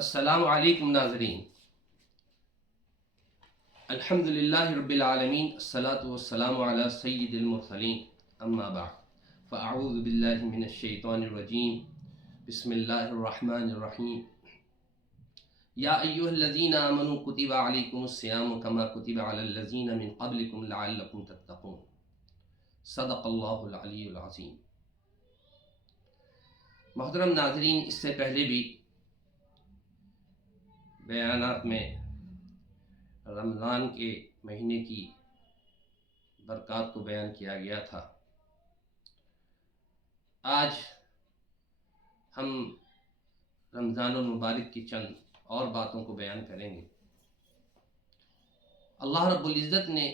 السلام علیکم ناظرین، الحمد للہ رب العالمین، الصلاۃ والسلام علی سید المرسلین، اما بعد فاعوذ باللہ من الشیطان الرجیم، بسم اللہ الرحمن الرحیم۔ یا ایھا الذین آمنوا کتب علیکم الصیام کما کتب علی الذین من قبلکم لعلکم تتقون۔ صدق اللہ العلی العظیم۔ محترم ناظرین، اس سے پہلے بھی بیانات میں رمضان کے مہینے کی برکات کو بیان کیا گیا تھا۔ آج ہم رمضان المبارک کی چند اور باتوں کو بیان کریں گے۔ اللہ رب العزت نے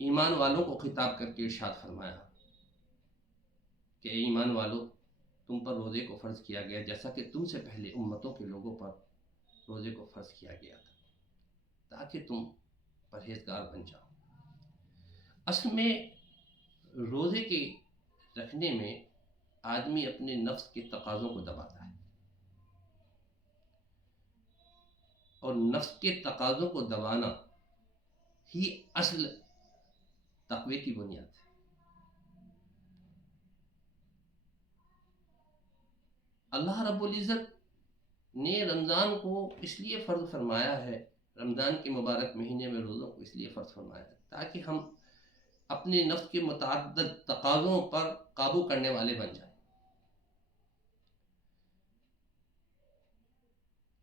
ایمان والوں کو خطاب کر کے ارشاد فرمایا کہ اے ایمان والو، تم پر روزے کو فرض کیا گیا جیسا کہ تم سے پہلے امتوں کے لوگوں پر روزے کو فرض کیا گیا تھا، تاکہ تم پرہیزگار بن جاؤ۔ اصل میں روزے کے رکھنے میں آدمی اپنے نفس کے تقاضوں کو دباتا ہے، اور نفس کے تقاضوں کو دبانا ہی اصل تقوی کی بنیاد ہے۔ اللہ رب العزت نے رمضان کو اس لیے فرض فرمایا ہے، رمضان کے مبارک مہینے میں روزوں کو اس لیے فرض فرمایا ہے تاکہ ہم اپنے نفس کے متعدد تقاضوں پر قابو کرنے والے بن جائیں،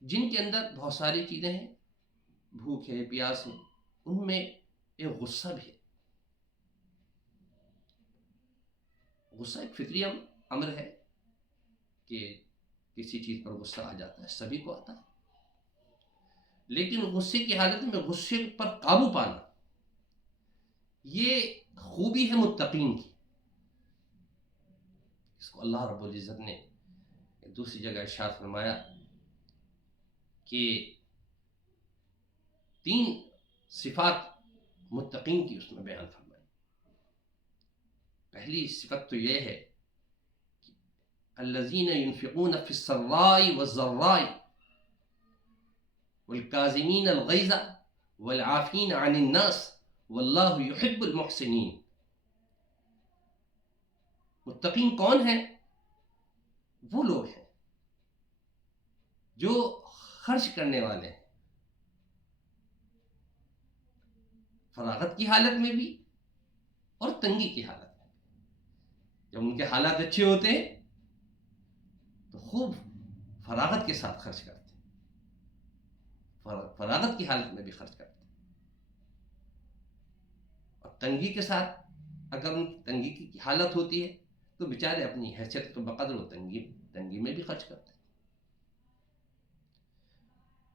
جن کے اندر بہت ساری چیزیں ہیں، بھوک ہے، پیاس ہے، ان میں ایک غصہ بھی ہے۔ غصہ ایک فطری امر ہے کہ کسی چیز پر غصہ آ جاتا ہے، سبھی کو آتا ہے، لیکن غصے کی حالت میں غصے پر قابو پانا یہ خوبی ہے متقین کی۔ اس کو اللہ رب العزت نے دوسری جگہ ارشاد فرمایا کہ 3 صفات متقین کی اس میں بیان فرمائی۔ پہلی صفت تو یہ ہے الذین ينفقون فی السراء والضراء والکاظمین الغیظ والعافین عن الناس واللہ یحب المحسنین۔ متقین کون ہیں؟ وہ لوگ ہیں جو خرچ کرنے والے ہیں، فراغت کی حالت میں بھی اور تنگی کی حالت میں بھی۔ جب ان کے حالات اچھے ہوتے ہیں تو خوب فراغت کے ساتھ خرچ کرتے ہیں، فراغت کی حالت میں بھی خرچ کرتے ہیں، اور تنگی کے ساتھ اگر ان کی تنگی کی حالت ہوتی ہے تو بیچارے اپنی حیثیت کے بقدر وہ تنگی میں بھی خرچ کرتے ہیں۔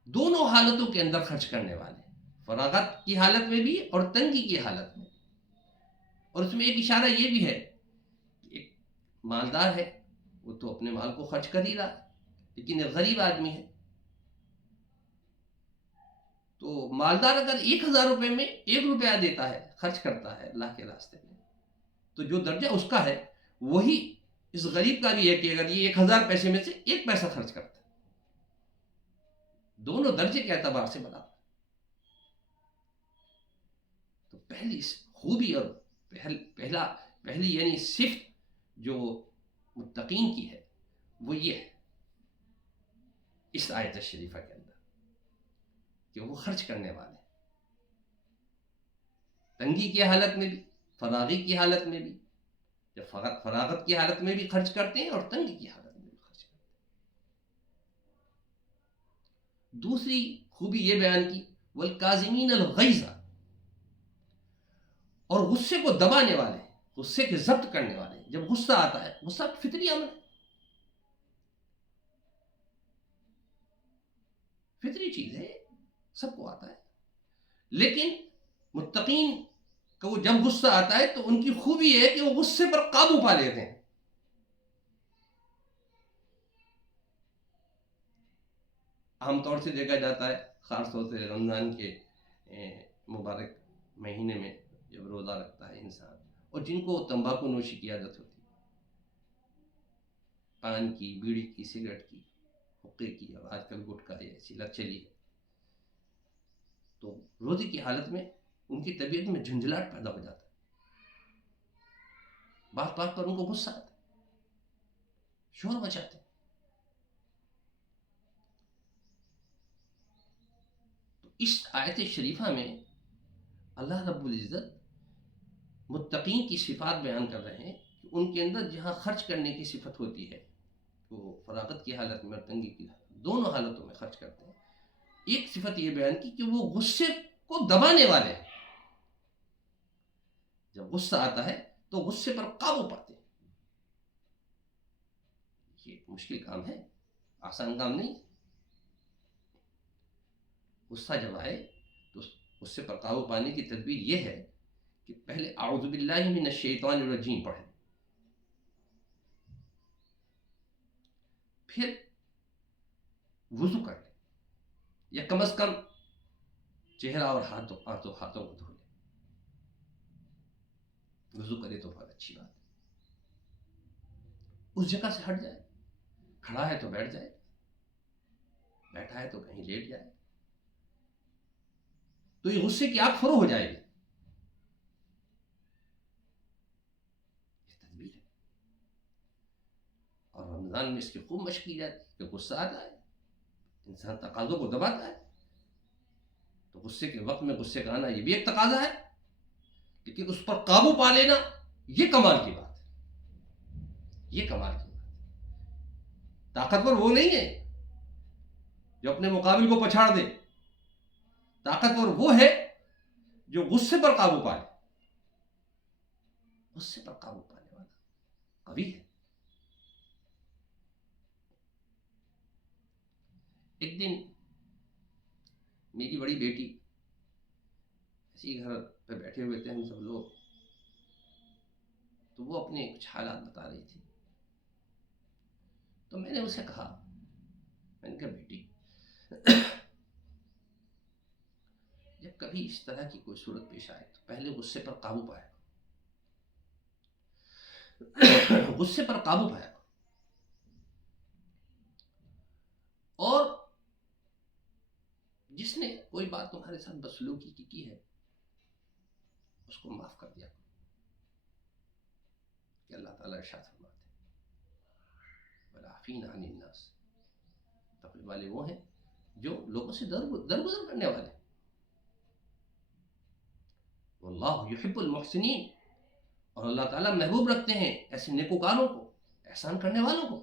دونوں حالتوں کے اندر خرچ کرنے والے، فراغت کی حالت میں بھی اور تنگی کی حالت میں۔ اور اس میں ایک اشارہ یہ بھی ہے کہ ایک مالدار ہے، وہ تو اپنے مال کو خرچ کر ہی رہا ہے، لیکن ایک غریب آدمی ہے، تو مالدار اگر 1000 روپے میں 1 روپیہ دیتا ہے، خرچ کرتا ہے اللہ کے راستے میں، تو جو درجہ اس کا ہے وہی اس غریب کا بھی ہے کہ اگر یہ 1000 پیسے میں سے 1 پیسہ خرچ کرتا ہے، دونوں درجے کے اعتبار سے برابر۔ تو پہلی خوبی اور پہلی یعنی صفت جو متقین کی ہے وہ یہ ہے اس آیت شریفہ کے اندر کہ وہ خرچ کرنے والے ہیں، تنگی کی حالت میں بھی، فراغی کی حالت میں بھی، جب فراغت کی حالت میں بھی خرچ کرتے ہیں اور تنگی کی حالت میں بھی خرچ کرتے ہیں۔ دوسری خوبی یہ بیان کی والکاظمین الغیظ، اور غصے کو دبانے والے، غصے کے ضبط کرنے والے۔ جب غصہ آتا ہے، غصہ فطری امر ہے، فطری چیز ہے، سب کو آتا ہے، لیکن متقین کو جب غصہ آتا ہے تو ان کی خوبی یہ ہے کہ وہ غصے پر قابو پا لیتے ہیں۔ عام طور سے دیکھا جاتا ہے، خاص طور سے رمضان کے مبارک مہینے میں جب روزہ رکھتا ہے انسان، اور جن کو تمباکو نوشی کی عادت ہوتی ہے، پان کی، بیڑی کی، سگریٹ کی، حقے کی، اور آج کل گٹکا ایسی لت چلی ہے، تو روزے کی حالت میں ان کی طبیعت میں جھنجھلاہٹ پیدا ہو جاتا ہے، بات بات پر ان کو غصہ آتا ہے، شور مچاتے ہیں۔ تو اس آیت شریفہ میں اللہ رب العزت متقین کی صفات بیان کر رہے ہیں کہ ان کے اندر جہاں خرچ کرنے کی صفت ہوتی ہے، وہ فراغت کی حالت میں اور تنگی کی حالت میں، دونوں حالتوں میں خرچ کرتے ہیں۔ ایک صفت یہ بیان کی کہ وہ غصے کو دبانے والے ہیں، جب غصہ آتا ہے تو غصے پر قابو پاتے ہیں۔ یہ مشکل کام ہے، آسان کام نہیں۔ غصہ جب آئے تو غصے پر قابو پانے کی تدبیر یہ ہے کہ پہلے اعوذ باللہ من الشیطان الرجیم پڑھیں، پھر وضو کر لیں، یا کم از کم چہرہ اور ہاتھوں کو دھو لیں۔ وضو کرے تو بہت اچھی بات ہے، اس جگہ سے ہٹ جائے، کھڑا ہے تو بیٹھ جائے، بیٹھا ہے تو کہیں لیٹ جائے، تو یہ غصے کی آگ فرو ہو جائے گی۔ یہ تدبیر ہے، اور رمضان میں اس کی خوب مشق کی جاتی ہے کہ غصہ آتا ہے، انسان تقاضوں کو دباتا ہے، تو غصے کے وقت میں غصے کا آنا یہ بھی ایک تقاضا ہے، لیکن اس پر قابو پا لینا یہ کمال کی بات ہے، یہ کمال کی بات ہے۔ طاقتور وہ نہیں ہے جو اپنے مقابل کو پچھاڑ دے، طاقتور وہ ہے جو غصے پر قابو پا لے، غصے پر قابو پانے والا قوی ہے۔ ایک دن میری بڑی بیٹی اسی گھر پہ بیٹھے ہوئے تھے ہم سب لوگ، تو وہ اپنے کچھ حالات بتا رہی تھی، تو میں نے اسے کہا، میں نے کہا بیٹی، جب کبھی اس طرح کی کوئی صورت پیش آئے تو پہلے غصے پر قابو پائے گا، غصے پر قابو پائے گا، اور جس نے کوئی بات تمہارے ساتھ بدسلوکی کی ہے اس کو معاف کر دیا کرو، کہ اللہ تعالیٰ ارشاد فرماتے ہیں والعافین عن الناس، تقوی والے وہ ہیں جو لوگوں سے درگزر کرنے والے، واللہ یحب المحسنین، اور اللہ تعالیٰ محبوب رکھتے ہیں ایسے نیکوکاروں کو، احسان کرنے والوں کو،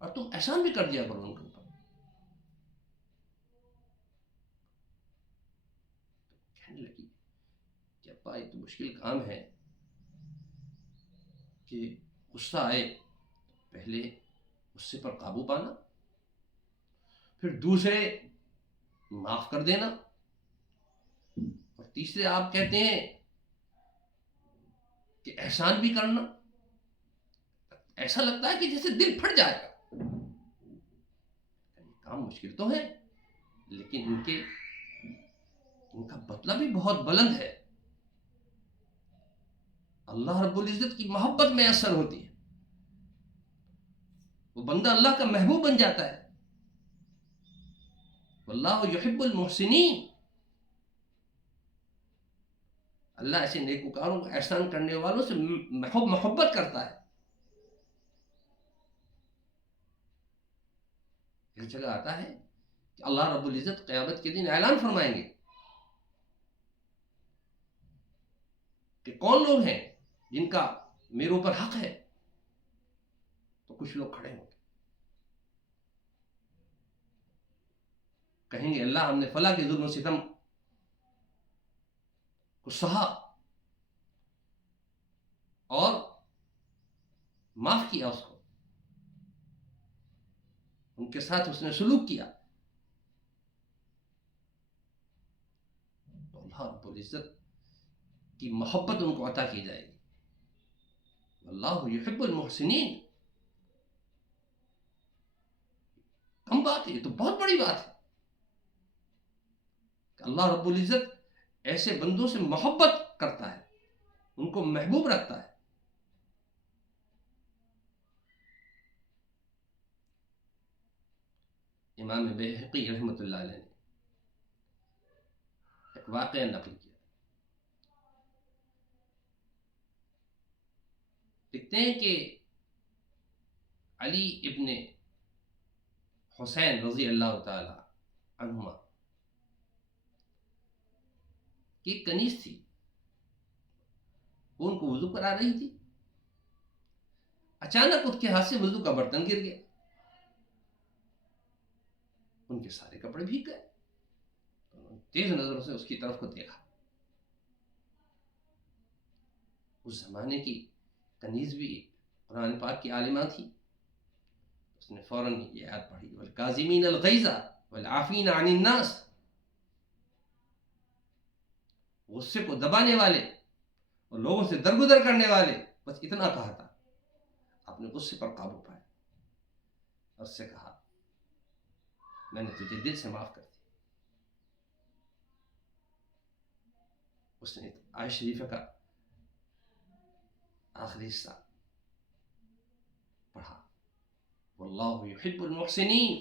اور تم احسان بھی کر دیا کرو ان کے اوپر۔ کہنے لگی کہ ابا یہ تو مشکل کام ہے کہ غصہ آئے پہلے غصے پر قابو پانا، پھر دوسرے معاف کر دینا، اور تیسرے آپ کہتے ہیں کہ احسان بھی کرنا، ایسا لگتا ہے کہ جیسے دل پھٹ جائے گا۔ کام مشکل تو ہے، لیکن ان کا مطلب بھی بہت بلند ہے، اللہ رب العزت کی محبت میں اثر ہوتی ہے، وہ بندہ اللہ کا محبوب بن جاتا ہے، واللہ یحب المحسنین، اللہ ایسے نیکوکاروں کو، احسان کرنے والوں سے محبت کرتا ہے۔ ایک جگہ آتا ہے کہ اللہ رب العزت قیامت کے دن اعلان فرمائیں گے کہ کون لوگ ہیں جن کا میرے اوپر حق ہے، تو کچھ لوگ کھڑے ہوں گے، کہیں گے اللہ ہم نے فلاں کے ظلم و ستم کو سہا اور معاف کیا اس کو، ان کے ساتھ اس نے سلوک کیا، تو اللہ رب العزت کی محبت ان کو عطا کی جائے گی، واللہ یحب المحسنین۔ کم بات ہے، یہ تو بہت بڑی بات ہے کہ اللہ رب العزت ایسے بندوں سے محبت کرتا ہے، ان کو محبوب رکھتا ہے۔ امام بیہقی رحمۃ اللہ علیہ نے ایک واقعہ نقل کیا. لکھتے ہیں کہ علی ابن حسین رضی اللہ تعالی عنہما کی ایک کنیز تھی، وہ ان کو وضو کرا رہی تھی. اچانک اس کے ہاتھ سے وضو کا برتن گر گیا، ان کے سارے کپڑے بھیگ گئے. تیز نظروں سے اس کی طرف کو دیکھا. اس زمانے کی کنیز بھی قرآن پاک کی عالمہ تھی. اس نے فوراً یہ آیت پڑھی، والکاظمین الغیظ والعافین عن الناس، غصے کو دبانے والے اور لوگوں سے درگزر کرنے والے. بس اتنا کہا تھا. آپ نے غصے پر قابو پایا اور اس سے کہا میں نے تجھے دل سے معاف کر دی. اس نے آیت شریفہ کا آخری حصہ پڑھا، واللہ یحب المحسنین،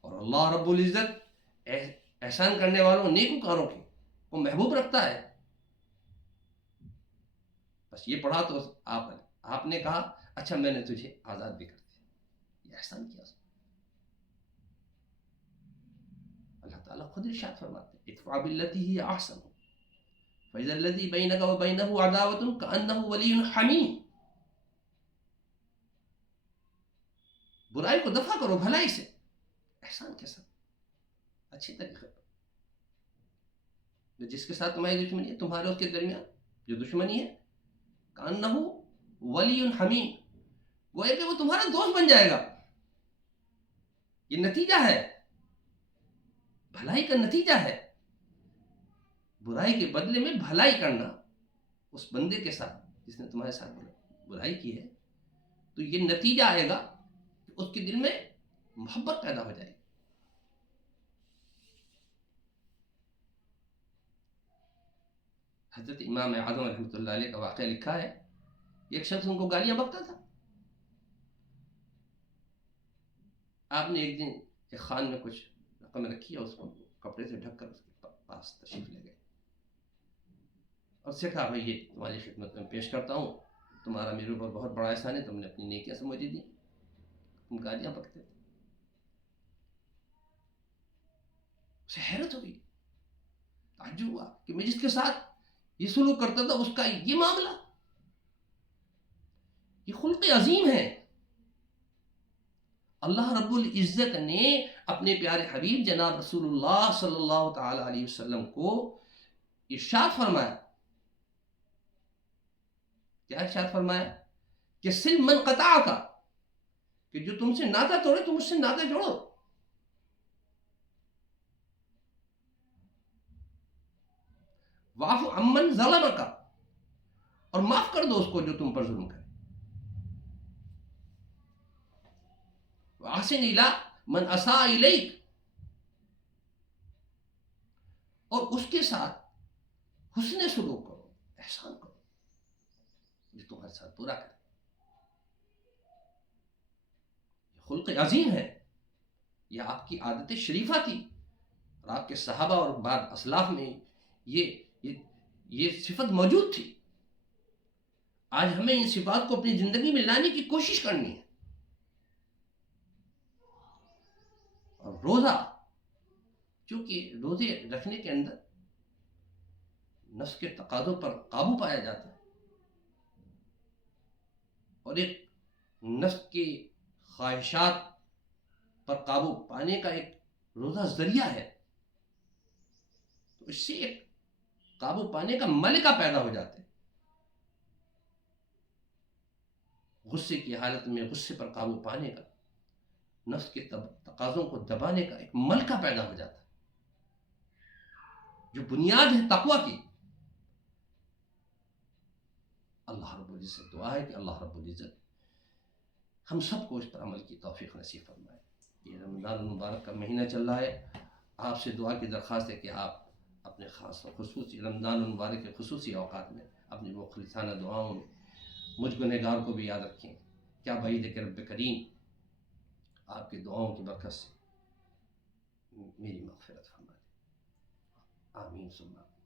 اور اللہ رب العزت احسان کرنے والوں نیکوکاروں کو محبوب رکھتا ہے. بس یہ پڑھا تو آپ نے کہا اچھا میں نے تجھے آزاد بھی کر دیا. یہ احسان کیا. اللہ تعالیٰ خود ارشاد فرماتے ہیں ادفع بالتی ہی احسن فاذا الذی بینک وبینہ عداوۃ کأنہ ولی حمیم. برائی کو دفع کرو بھلائی سے، احسان کے ساتھ، اچھی طریقے پر. جس کے ساتھ تمہاری دشمنی ہے، تمہارے اس کے درمیان جو دشمنی ہے، کأنہ ولی حمیم، گویا کہ وہ تمہارا دوست بن جائے گا. یہ نتیجہ ہے، بھلائی کا نتیجہ ہے. برائی کے بدلے میں بھلائی کرنا اس بندے کے ساتھ جس نے تمہارے ساتھ برائی کی ہے، تو یہ نتیجہ آئے گا کہ اس کے دل میں محبت پیدا ہو جائے گی. حضرت امام اعظم رحمۃ اللہ علیہ کا واقعہ لکھا ہے. ایک شخص ان کو گالیاں بکتا تھا. آپ نے ایک دن ایک خان میں کچھ رقم رکھی ہے، اس کو کپڑے سے ڈھک کر اس کے پاس تشریف لے گئے اور اس سے کہا بھائی یہ تمہاری خدمت میں پیش کرتا ہوں، تمہارا میرے اوپر بہت بڑا احسان ہے، تم نے اپنی نیکیاں سے مجھے دی، تم گالیاں بکتے تھے. اسے حیرت ہو گئی، تعجب ہوا کہ میں جس کے ساتھ یہ سلوک کرتا تھا اس کا یہ معاملہ. یہ خلق عظیم ہے. اللہ رب العزت نے اپنے پیارے حبیب جناب رسول اللہ صلی اللہ تعالی علیہ وسلم کو ارشاد فرمایا. کیا ارشاد فرمایا؟ کہ سل من قطعک، کہ جو تم سے ناطہ توڑے تم اس سے ناطہ جوڑو. واعف عمن ظلمک، اور معاف کر دو اس کو جو تم پر ظلم کرے. واحسن الی من اساء الیک، اور اس کے ساتھ حسن سلوک کرو، احسان کرو جو تمہارے ساتھ برا کرے. یہ خلق عظیم ہے، یہ آپ کی عادت شریفہ تھی اور آپ کے صحابہ اور بعد اسلاف میں یہ صفت موجود تھی. آج ہمیں ان صفات کو اپنی زندگی میں لانے کی کوشش کرنی ہے. اور روزہ، چونکہ روزے رکھنے کے اندر نفس کے تقاضوں پر قابو پایا جاتا ہے اور ایک نفس کی خواہشات پر قابو پانے کا ایک روزہ ذریعہ ہے، تو اس سے ایک قابو پانے کا ملکہ پیدا ہو جاتا ہے. غصے کی حالت میں غصے پر قابو پانے کا، نفس کے تقاضوں کو دبانے کا ایک ملکہ پیدا ہو جاتا ہے جو بنیاد ہے تقوی کی. اللہ رب العزت سے دعا ہے کہ اللہ رب العزت ہم سب کو اس پر عمل کی توفیق نصیب فرمائے. یہ رمضان المبارک کا مہینہ چل رہا ہے، آپ سے دعا کی درخواست ہے کہ آپ اپنے خاص و خصوصی رمضان المبارک کے خصوصی اوقات میں اپنی مخلصانہ دعاؤں میں مجھ گنہگار کو بھی یاد رکھیں. کیا بعید ہے کہ رب کریم آپ کی دعاؤں کی برکت سے میری مغفرت فرما دے. آمین ثم آمین.